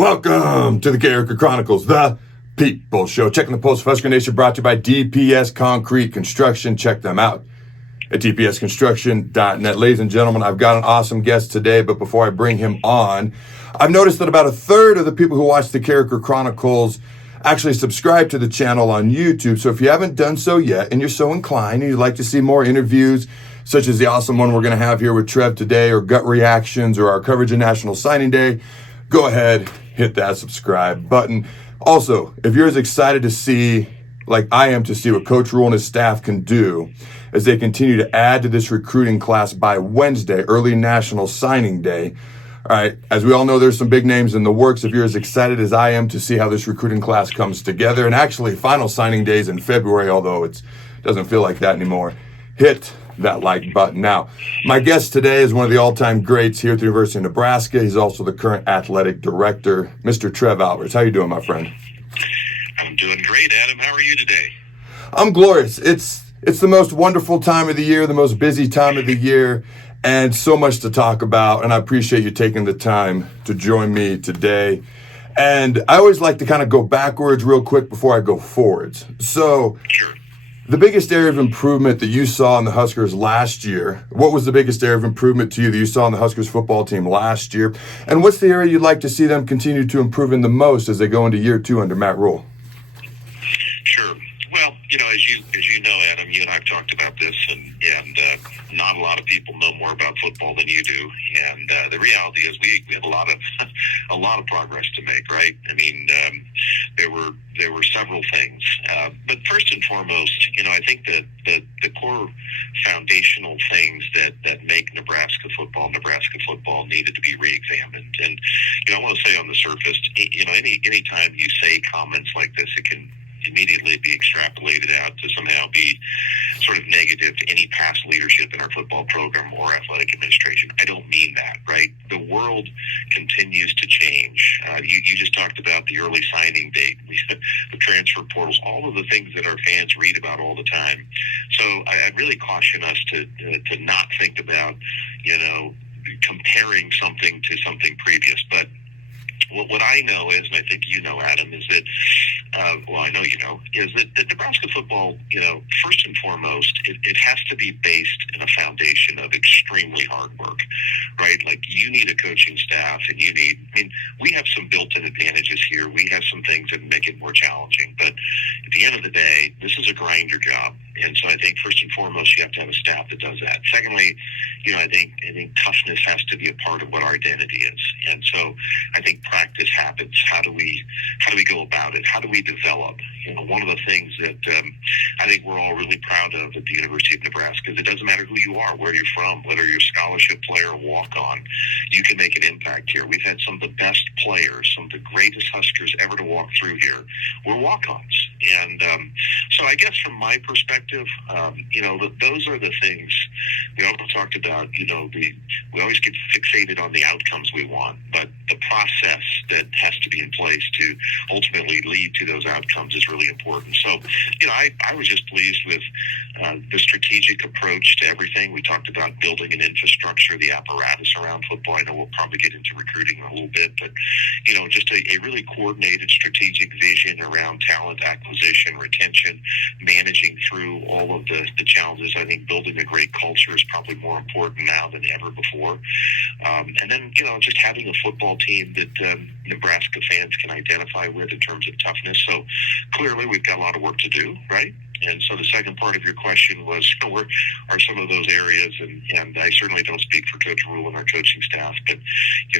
Welcome to the Carriker Chronicles, the People Show. Checking the pulse of Husker Nation, brought to you by DPS Concrete Construction. Check them out at dpsconstruction.net. Ladies and gentlemen, I've got an awesome guest today, but before I bring him on, I've noticed that about a third of the people who watch the Carriker Chronicles actually subscribe to the channel on YouTube. So if you haven't done so yet, and you're so inclined, and you'd like to see more interviews, such as the awesome one we're going to have here with Trev today, or gut reactions, or our coverage of National Signing Day, go ahead, hit that subscribe button. Also, if you're as excited to see, like I am, to see what Coach Rhule and his staff can do as they continue to add to this recruiting class by Wednesday, early National Signing Day. All right, as we all know, there's some big names in the works. If you're as excited as I am to see how this recruiting class comes together, and actually final signing days in February, although it doesn't feel like that anymore, hit that like button. Now, my guest today is one of the all-time greats here at the University of Nebraska. He's also the current athletic director, Mr. Trev Alberts. How you doing, my friend? I'm doing great, Adam. How are you today? I'm glorious. It's the most wonderful time of the year, the most busy time of the year, and so much to talk about. And I appreciate you taking the time to join me today. And I always like to kind of go backwards real quick before I go forwards. So, Sure. The biggest area of improvement that you saw in the Huskers last year, what was the biggest area of improvement to you that you saw in the Huskers football team last year? And what's the area you'd like to see them continue to improve in the most as they go into year two under Matt Rhule? Sure. Well, as you know, Adam, you and I have talked about this, and not a lot of people know more about football than you do. And the reality is, we have a lot of progress to make, right? I mean, there were several things, but first and foremost, I think that the core foundational things that make Nebraska football needed to be reexamined. And I want to say on the surface, any time you say comments like this, it can immediately be extrapolated out to somehow be sort of negative to any past leadership in our football program or athletic administration. I don't mean that, right? The world continues to change. You just talked about the early signing date, the transfer portals, all of the things that our fans read about all the time. So I'd really caution us to not think about, comparing something to something previous. But what I know is, and I think you know, Adam, is that, I know you know, is that Nebraska football, first and foremost, it has to be based in a foundation of extremely hard work, right? Like, you need a coaching staff, and we have some built-in advantages here. We have some things that make it more challenging. But at the end of the day, this is a grinder job. And so I think first and foremost, you have to have a staff that does that. Secondly, I think toughness has to be a part of what our identity is. And so I think practice happens. How do we go about it? How do we develop? One of the things that I think we're all really proud of at the University of Nebraska is it doesn't matter who you are, where you're from, whether you're a scholarship player or walk-on, you can make an impact here. We've had some of the best players, some of the greatest Huskers ever to walk through here. We're walk-ons. And so I guess from my perspective, those are the things we also talked about. We always get fixated on the outcomes we want, but the process that has to be in place to ultimately lead to those outcomes is really important. So, I was just pleased with the strategic approach to everything. We talked about building an infrastructure, the apparatus around football. I know we'll probably get into recruiting in a little bit, but, just a really coordinated strategic vision around talent acquisition, retention, managing through all of the challenges. I think building a great culture is probably more important now than ever before. And then, just having a football team that Nebraska fans can identify with in terms of toughness. So clearly we've got a lot of work to do, right? And so the second part of your question was, where are some of those areas? And I certainly don't speak for Coach Rhule and our coaching staff, but,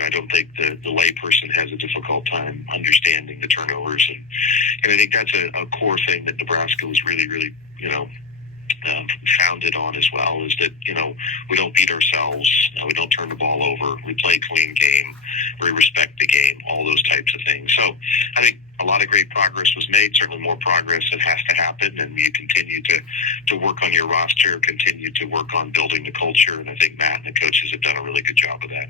I don't think the layperson has a difficult time understanding the turnovers. And I think that's a core thing that Nebraska was really, really, founded on as well, is that, we don't beat ourselves. We don't turn the ball over. We play a clean game. We respect the game, all those types of things. So I think a lot of great progress was made, certainly more progress that has to happen, and you continue to work on your roster, continue to work on building the culture, and I think Matt and the coaches have done a really good job of that.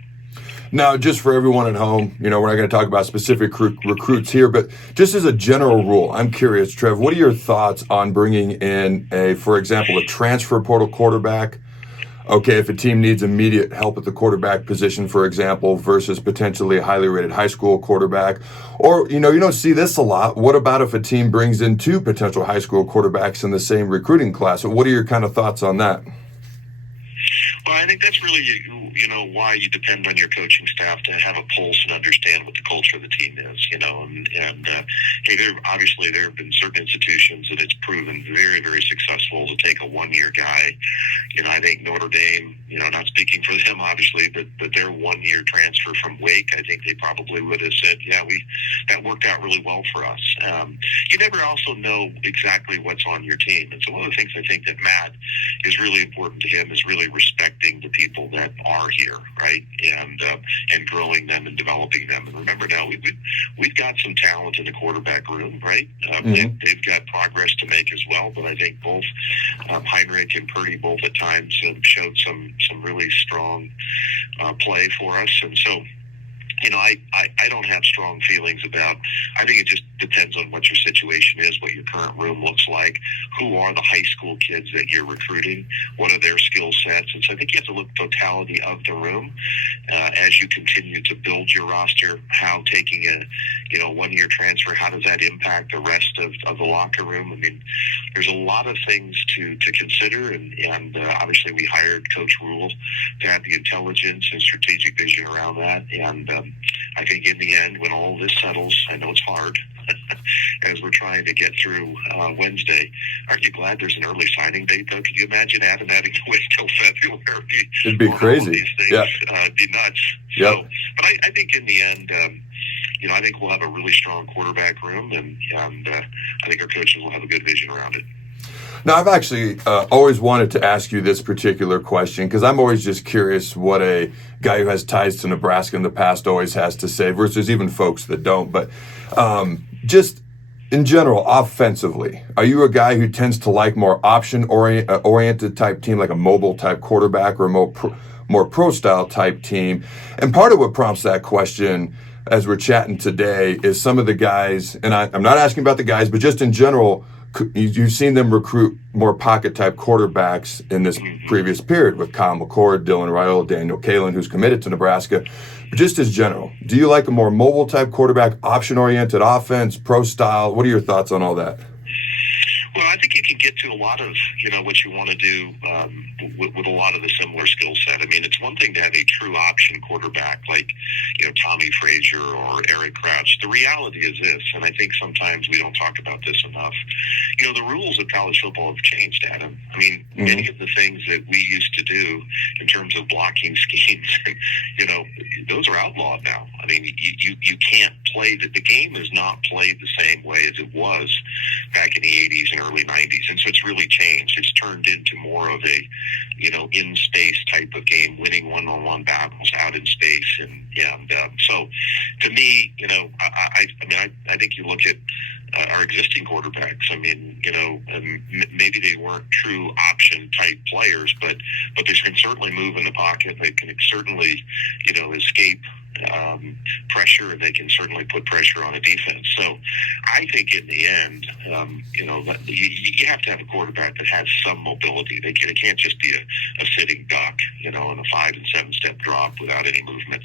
Now, just for everyone at home, we're not going to talk about specific recruits here, but just as a general rule, I'm curious, Trev, what are your thoughts on bringing in for example, a transfer portal quarterback, okay, if a team needs immediate help at the quarterback position, for example, versus potentially a highly rated high school quarterback, or, you don't see this a lot. What about if a team brings in two potential high school quarterbacks in the same recruiting class? What are your kind of thoughts on that? Well, I think that's really, why you depend on your coaching staff to have a pulse and understand what the culture of the team is, hey, there have been certain institutions that it's proven very, very successful to take a one-year guy. I think Notre Dame, not speaking for them, obviously, but their one-year transfer from Wake, I think they probably would have said, that worked out really well for us. You never also know exactly what's on your team. And so one of the things I think that Matt is really important to him is really respecting the people that are here, right? And growing them and developing them. And remember now, we've got some talent in the quarterback room, right? They've got progress to make as well, but I think both Heinrich and Purdy both at times showed some really strong play for us. And so, I don't have strong feelings about, I think it just depends on what your situation is, what your current room looks like, who are the high school kids that you're recruiting, what are their skill sets. And so I think you have to look at the totality of the room as you continue to build your roster, how taking a one-year transfer, how does that impact the rest of the locker room? I mean, there's a lot of things to consider, and obviously we hired Coach Rhule to have the intelligence and strategic vision around that. And I think in the end, when all this settles, I know it's hard as we're trying to get through Wednesday. Aren't you glad there's an early signing date, though? Could you imagine having to wait till February? It'd be crazy. These things, yeah. It'd be nuts. Yep. So, but I think in the end, I think we'll have a really strong quarterback room, and I think our coaches will have a good vision around it. Now, I've actually always wanted to ask you this particular question because I'm always just curious what a guy who has ties to Nebraska in the past always has to say versus even folks that don't. But just in general, offensively, are you a guy who tends to like more option-oriented type team, like a mobile type quarterback, or a more pro-style type team? And part of what prompts that question as we're chatting today is some of the guys, and I'm not asking about the guys, but just in general, you've seen them recruit more pocket-type quarterbacks in this previous period with Kyle McCord, Dylan Ryle, Daniel Kalen, who's committed to Nebraska. But just as general, do you like a more mobile-type quarterback, option-oriented offense, pro-style? What are your thoughts on all that? Well, I think you can get to a lot of, what you want to do with a lot of the similar skill set. I mean, it's one thing to have a true option quarterback like, Tommy Frazier or Eric Crouch. The reality is this, and I think sometimes we don't talk about this enough. The rules of college football have changed, Adam. I mean, many of the things that we used to do in terms of blocking schemes, those are outlawed now. I mean, you can't play the game is not played the same way as it was back in the 80s and early 90s. And so it's really changed. It's turned into more of a, in-space type of game, winning one-on-one battles out in space. And so to me, I think you look at our existing quarterbacks. I mean, maybe they weren't true option type players, but they can certainly move in the pocket. They can certainly, escape pressure, and they can certainly put pressure on a defense. So I think in the end, you have to have a quarterback that has some mobility. They can't just be a sitting duck, in a 5 and 7 step drop without any movement.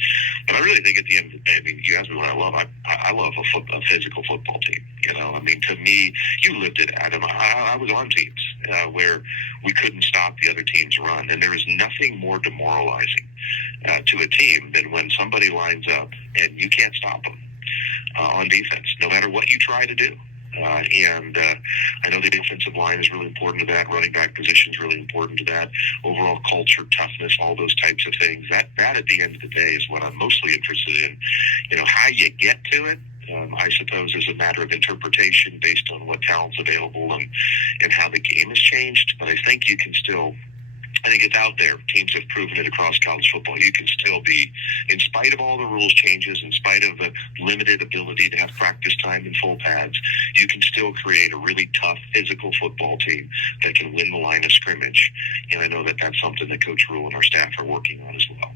But I really think at the end of the day, I mean, you ask me what I love. I love a physical football team. I mean, to me, you lived it, Adam. I was on teams where we couldn't stop the other team's run, and there is nothing more demoralizing to a team than when somebody lines up and you can't stop them on defense, no matter what you try to do. And I know the defensive line is really important to that. Running back position is really important to that. Overall culture, toughness, all those types of things. That at the end of the day is what I'm mostly interested in. How you get to it, I suppose, is a matter of interpretation based on what talent's available and how the game has changed. But I think you can still, I think it's out there. Teams have proven it across college football. You can still be, in spite of all the rules changes, in spite of the limited ability to have practice time and full pads, you can still create a really tough physical football team that can win the line of scrimmage. And I know that that's something that Coach Rhule and our staff are working on as well.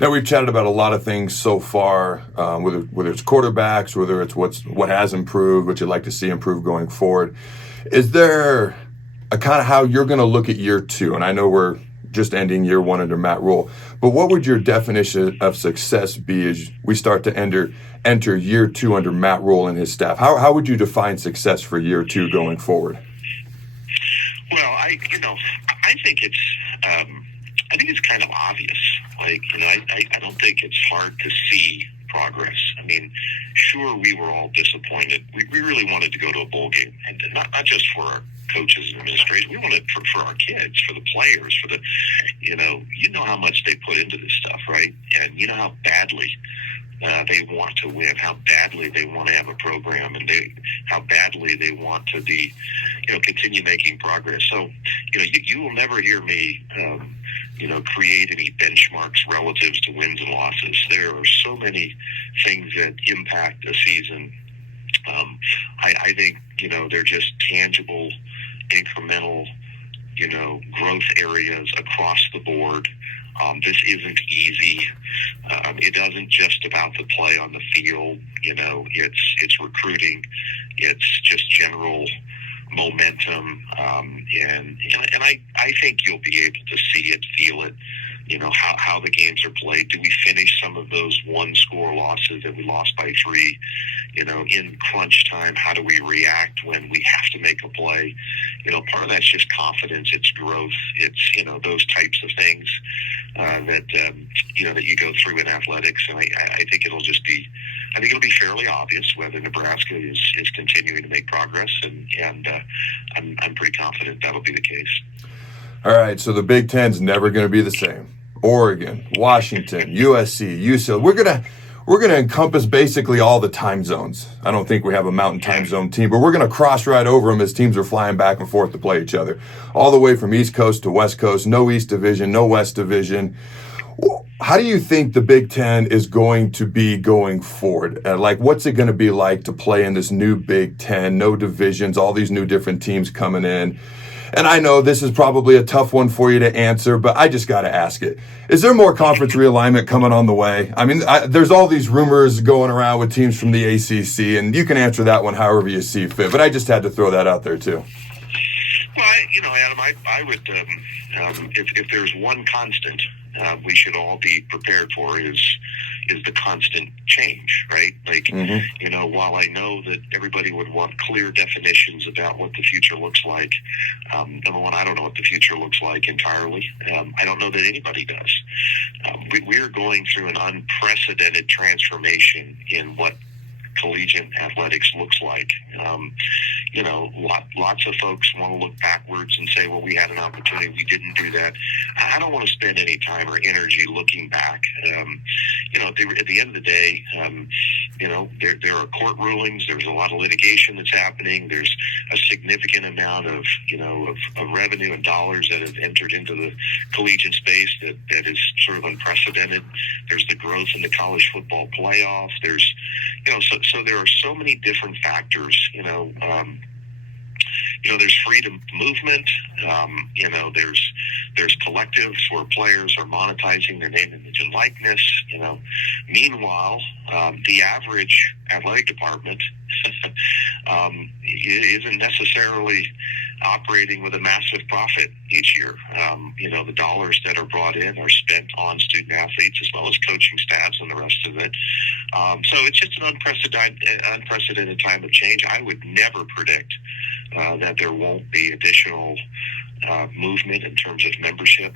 Now, we've chatted about a lot of things so far, whether it's quarterbacks, whether it's what has improved, what you'd like to see improve going forward. Is there a kind of how you're going to look at year two? And I know we're just ending year one under Matt Rhule. But what would your definition of success be as we start to enter year two under Matt Rhule and his staff? How would you define success for year two going forward? Well, I think it's kind of obvious. Like, I don't think it's hard to see progress. I mean, sure, we were all disappointed. We really wanted to go to a bowl game, and not just for our coaches and administrators. We wanted for our kids, for the players, for the, you know how much they put into this stuff, right? And you know how badly they want to win, how badly they want to have a program, and how badly they want to be, continue making progress. So, you will never hear me, create any benchmarks relatives to wins and losses. There are so many things that impact a season. I think, they're just tangible, incremental, growth areas across the board. This isn't easy. It isn't just about the play on the field. It's recruiting. It's just general momentum. And I think you'll be able to see it, feel it, how the games are played. Do we finish some of those one-score losses that we lost by 3, in crunch time? How do we react when we have to make a play? Part of that's just confidence. It's growth. It's, those types of things that you go through in athletics. And I think it'll be fairly obvious whether Nebraska is continuing to make progress, and I'm pretty confident that'll be the case. All right, so the Big Ten's never going to be the same. Oregon, Washington, USC, UCLA. We're gonna encompass basically all the time zones. I don't think we have a Mountain Time Zone team, but we're gonna cross right over them as teams are flying back and forth to play each other, all the way from East Coast to West Coast. No East Division, no West Division. How do you think the Big Ten is going to be going forward? What's it going to be like to play in this new Big Ten? No divisions, all these new different teams coming in. And I know this is probably a tough one for you to answer, but I just got to ask it. Is there more conference realignment coming on the way? I mean, there's all these rumors going around with teams from the ACC, and you can answer that one however you see fit. But I just had to throw that out there, too. Well, Adam, I would, if there's one constant we should all be prepared for is the constant change, right? While I know that everybody would want clear definitions about what the future looks like, number one, I don't know what the future looks like entirely. I don't know that anybody does. We're going through an unprecedented transformation in what collegiate athletics looks like. Lots of folks want to look backwards and say, well, we had an opportunity, we didn't do that. I don't want to spend any time or energy looking back. At the end of the day, there are court rulings, there's a lot of litigation that's happening, there's a significant amount of revenue and dollars that have entered into the collegiate space that is sort of unprecedented. There's the growth in the college football playoff. There's, so there are so many different factors, there's freedom of movement. There's collectives where players are monetizing their name, image, and likeness. Meanwhile, the average athletic department isn't necessarily operating with a massive profit each year. The dollars that are brought in are spent on student athletes as well as coaching staffs and the rest of it. So it's just an unprecedented time of change. I would never predict that there won't be additional movement in terms of membership.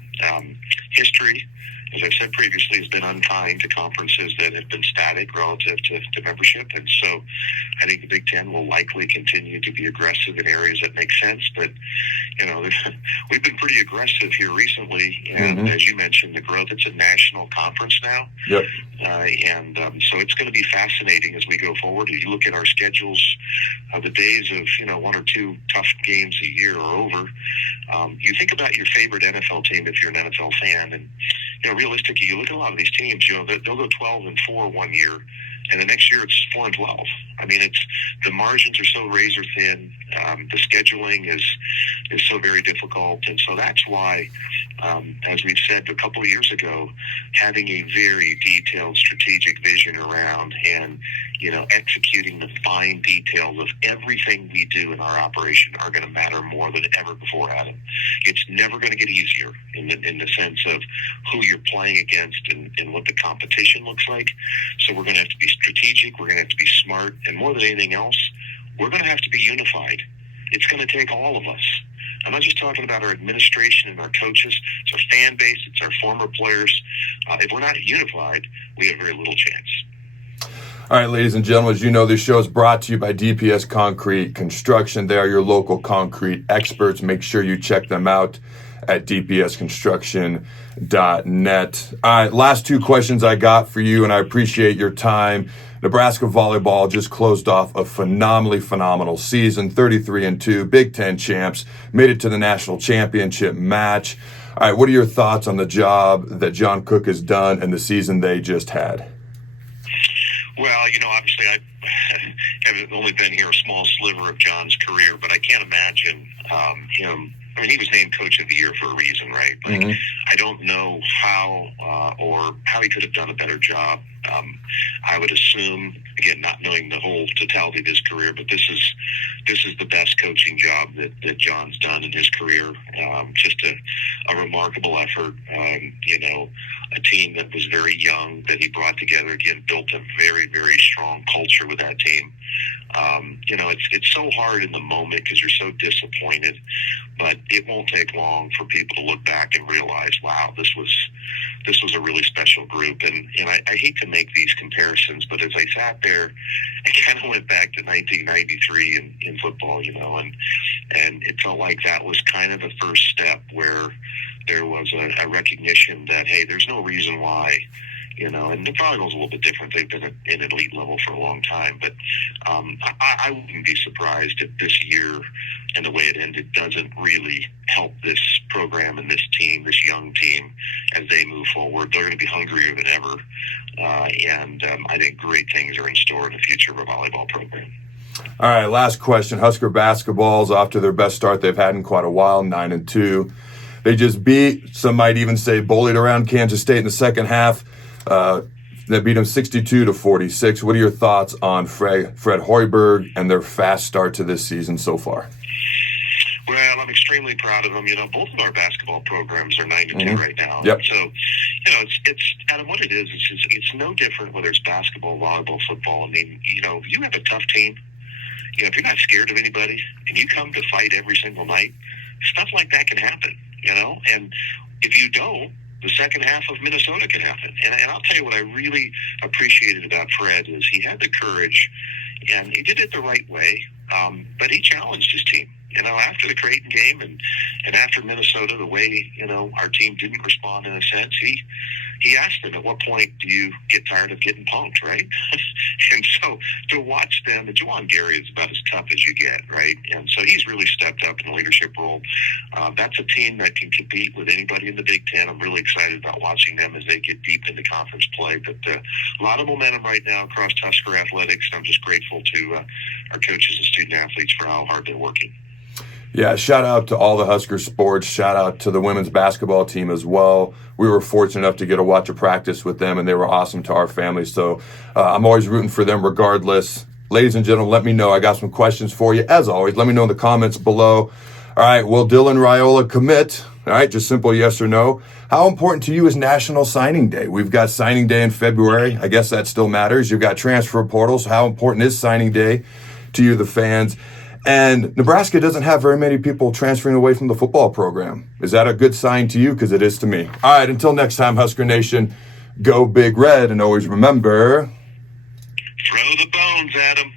History, as I've said previously, has been unkind to conferences that have been static relative to membership. And so I think the Big Ten will likely continue to be aggressive in areas that make sense. But, we've been pretty aggressive here recently. And as you mentioned, the growth, it's a national conference now. Yep. So it's going to be fascinating as we go forward. If you look at our schedules, the days of, 1 or 2 tough games a year are over. You think about your favorite NFL team if you're an NFL fan, and realistically, you look at a lot of these teams. They'll go 12-4 one year, and the next year it's 4-12. I mean, the margins are so razor thin. The scheduling is so very difficult, and so that's why, as we've said a couple of years ago, having a very detailed strategic vision around and executing the fine details of everything we do in our operation are going to matter more than ever before, Adam. It's never going to get easier in the sense of who you're playing against and what the competition looks like. So we're going to have to be strategic. We're going to have to be smart. And more than anything else, we're going to have to be unified. It's going to take all of us. I'm not just talking about our administration and our coaches. It's our fan base. It's our former players. If we're not unified, we have very little chance. All right, ladies and gentlemen, as you know, this show is brought to you by DPS Concrete Construction. They are your local concrete experts. Make sure you check them out at dpsconstruction.net. All right, last two questions I got for you, and I appreciate your time. Nebraska Volleyball just closed off a phenomenal season, 33-2, Big Ten champs, made it to the national championship match. All right, what are your thoughts on the job that John Cook has done and the season they just had? Well, obviously I have only been here a small sliver of John's career, but I can't imagine him. I mean, he was named Coach of the Year for a reason, right? Like, I don't know how he could have done a better job. I would assume, again, not knowing the whole totality of his career, but this is the best coaching job that John's done in his career. Just a remarkable effort. A team that was very young that he brought together. Again, built a very, very strong culture with that team. It's so hard in the moment because you're so disappointed, but it won't take long for people to look back and realize, wow, this was a really special group. And I hate to make these comparisons, but as I sat there, I kind of went back to 1993 in football, and it felt like that was kind of the first step where there was a recognition that, hey, there's no reason why. And the volleyball is a little bit different. They've been at elite level for a long time. But I wouldn't be surprised if this year and the way it ended doesn't really help this program and this team, this young team, as they move forward. They're going to be hungrier than ever. And I think great things are in store in the future of our volleyball program. All right, last question. Husker Basketball is off to their best start they've had in quite a while, 9-2. They just beat, some might even say bullied around Kansas State in the second half. They beat them 62-46. What are your thoughts on Fred Hoiberg and their fast start to this season so far? Well, I'm extremely proud of them. Both of our basketball programs are 9-2 right now. Yep. So, it's Adam, what it is, it's no different whether it's basketball, volleyball, football. I mean, if you have a tough team, if you're not scared of anybody and you come to fight every single night, stuff like that can happen, and if you don't, the second half of Minnesota can happen. And I'll tell you what I really appreciated about Fred is he had the courage, and he did it the right way, but he challenged his team. After the Creighton game and after Minnesota, the way, our team didn't respond in a sense, he asked them, at what point do you get tired of getting punked, right? And so to watch them, and Juwan Gary is about as tough as you get, right? And so he's really stepped up in the leadership role. That's a team that can compete with anybody in the Big Ten. I'm really excited about watching them as they get deep into conference play. But a lot of momentum right now across Husker athletics. I'm just grateful to our coaches and student athletes for how hard they're working. Yeah, shout out to all the Husker sports. Shout out to the women's basketball team as well. We were fortunate enough to get to watch a practice with them, and they were awesome to our family. So I'm always rooting for them regardless. Ladies and gentlemen, let me know. I got some questions for you. As always, let me know in the comments below. All right, will Dylan Raiola commit? All right, just simple yes or no. How important to you is National Signing Day? We've got Signing Day in February. I guess that still matters. You've got Transfer Portal. So how important is Signing Day to you, the fans? And Nebraska doesn't have very many people transferring away from the football program. Is that a good sign to you? Because it is to me. All right, until next time, Husker Nation, go Big Red, and always remember... throw the bones, Adam.